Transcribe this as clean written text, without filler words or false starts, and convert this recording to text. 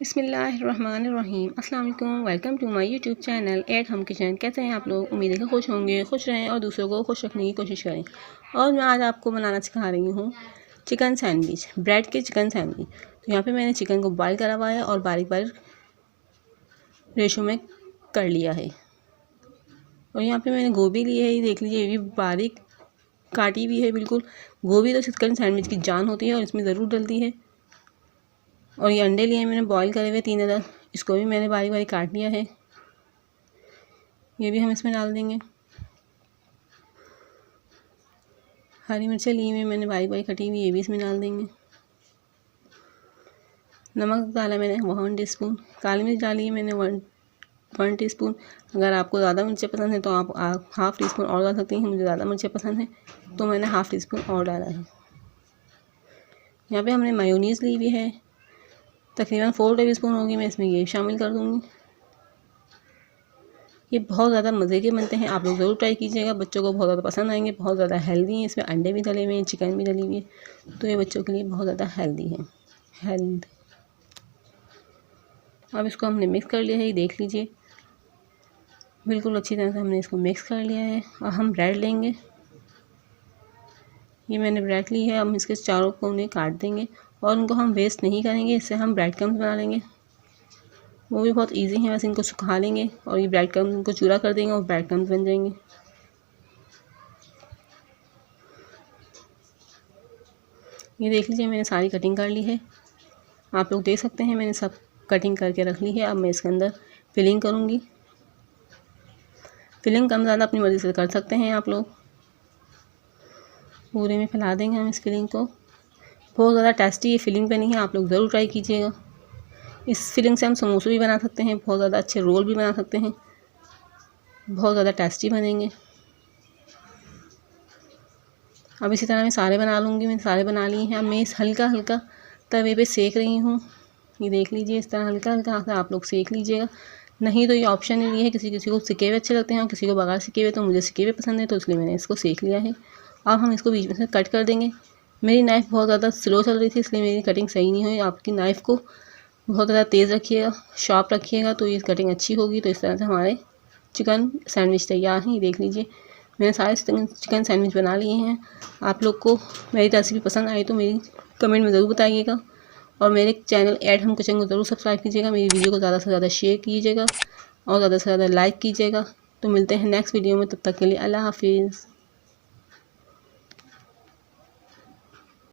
बिस्मिल्लाहिर्रहमानिर्रहीम। अस्सलाम वालेकुम। Welcome to my YouTube channel at Hum kitchen. कैसे हैं आप लोग? उम्मीद है कि खुश होंगे, खुश रहें और दूसरों को खुश रखने की कोशिश करें। और मैं आज आपको बनाना सिखा रही हूँ चिकन सैंडविच, ब्रेड के चिकन सैंडविच। तो यहाँ पे मैंने चिकन को बॉयल करा हुआ है और बारीक बारीक रेशो में कर लिया है। और यहाँ पे मैंने गोभी ली है, ये देख लीजिए, ये भी बारीक काटी हुई है बिल्कुल। गोभी तो चिकन सैंडविच की जान होती है और इसमें ज़रूर डलती है। और ये अंडे लिए मैंने बॉईल करे हुए 3 अदर, इसको भी मैंने बारीक बारीक काट लिया है, ये भी हम इसमें डाल देंगे। हरी मिर्चें ली हुई मैंने बारीक बारीक कटी हुई, ये भी इसमें डाल देंगे। नमक डाला मैंने 1 टीस्पून। काली मिर्च डाली है मैंने 1 टीस्पून। अगर आपको ज़्यादा मिर्चें पसंद है तो आप हाफ़ टीस्पून और डाल सकती हैं। मुझे ज़्यादा मिर्चें पसंद है तो मैंने हाफ़ टीस्पून और डाला है। यहाँ पे हमने मायोनीज़ ली हुई है, तकरीबन 4 टेबलस्पून होगी, मैं इसमें ये शामिल कर दूँगी। ये बहुत ज़्यादा मज़े के बनते हैं, आप लोग ज़रूर ट्राई कीजिएगा, बच्चों को बहुत ज़्यादा पसंद आएंगे। बहुत ज़्यादा हेल्दी हैं, इसमें अंडे भी डले हुए हैं, चिकन भी डली हुई है, तो ये बच्चों के लिए बहुत ज़्यादा हेल्दी है। अब इसको हमने मिक्स कर लिया है, ये देख लीजिए, बिल्कुल अच्छी तरह से हमने इसको मिक्स कर लिया है। और हम ब्रेड लेंगे, ये मैंने ब्रेड ली है, हम इसके चारों कोने काट देंगे और उनको हम वेस्ट नहीं करेंगे, इससे हम ब्रेड क्रम्स बना लेंगे। वो भी बहुत इजी है, बस इनको सुखा लेंगे और ये ब्रेड क्रम्स को चूरा कर देंगे और ब्रेड क्रम्स बन जाएंगे। ये देख लीजिए, मैंने सारी कटिंग कर ली है, आप लोग देख सकते हैं मैंने सब कटिंग करके रख ली है। अब मैं इसके अंदर फिलिंग करूँगी। फिलिंग कम ज़्यादा अपनी मर्ज़ी से कर सकते हैं आप लोग। पूरे में फैला देंगे हम इस फिलिंग को। बहुत ज़्यादा टेस्टी ये फिलिंग बनी है, आप लोग ज़रूर ट्राई कीजिएगा। इस फिलिंग से हम समोसे भी बना सकते हैं, बहुत ज़्यादा अच्छे रोल भी बना सकते हैं, बहुत ज़्यादा टेस्टी बनेंगे। अब इसी तरह मैं सारे बना लूँगी, मैंने सारे बना लिए हैं। अब मैं इस हल्का हल्का तवे पे सेक रही हूँ, ये देख लीजिए, इस तरह हल्का हल्का हाथ से आप लोग सेक लीजिएगा। नहीं तो ये ऑप्शन ये है, किसी किसी को सिके हुए अच्छे लगते हैं और किसी को बगैर सिके हुए, तो मुझे सिके हुए पसंद है तो इसलिए मैंने इसको सेक लिया है। अब हम इसको बीच में से कट कर देंगे। मेरी नाइफ़ बहुत ज़्यादा स्लो चल रही थी, इसलिए मेरी कटिंग सही नहीं हुई। आपकी नाइफ़ को बहुत ज़्यादा तेज़ रखिएगा, शार्प रखिएगा, तो ये कटिंग अच्छी होगी। तो इस तरह से हमारे चिकन सैंडविच तैयार हैं, ये देख लीजिए, मैंने सारे चिकन सैंडविच बना लिए हैं। आप लोग को मेरी रेसिपी पसंद आई तो मेरी कमेंट में ज़रूर बताइएगा और मेरे चैनल एट हम किचन को ज़रूर सब्सक्राइब कीजिएगा। मेरी वीडियो को ज़्यादा से ज़्यादा शेयर कीजिएगा और ज़्यादा से ज़्यादा लाइक कीजिएगा। तो मिलते हैं नेक्स्ट वीडियो में, तब तक के लिए अल्लाह हाफिज़।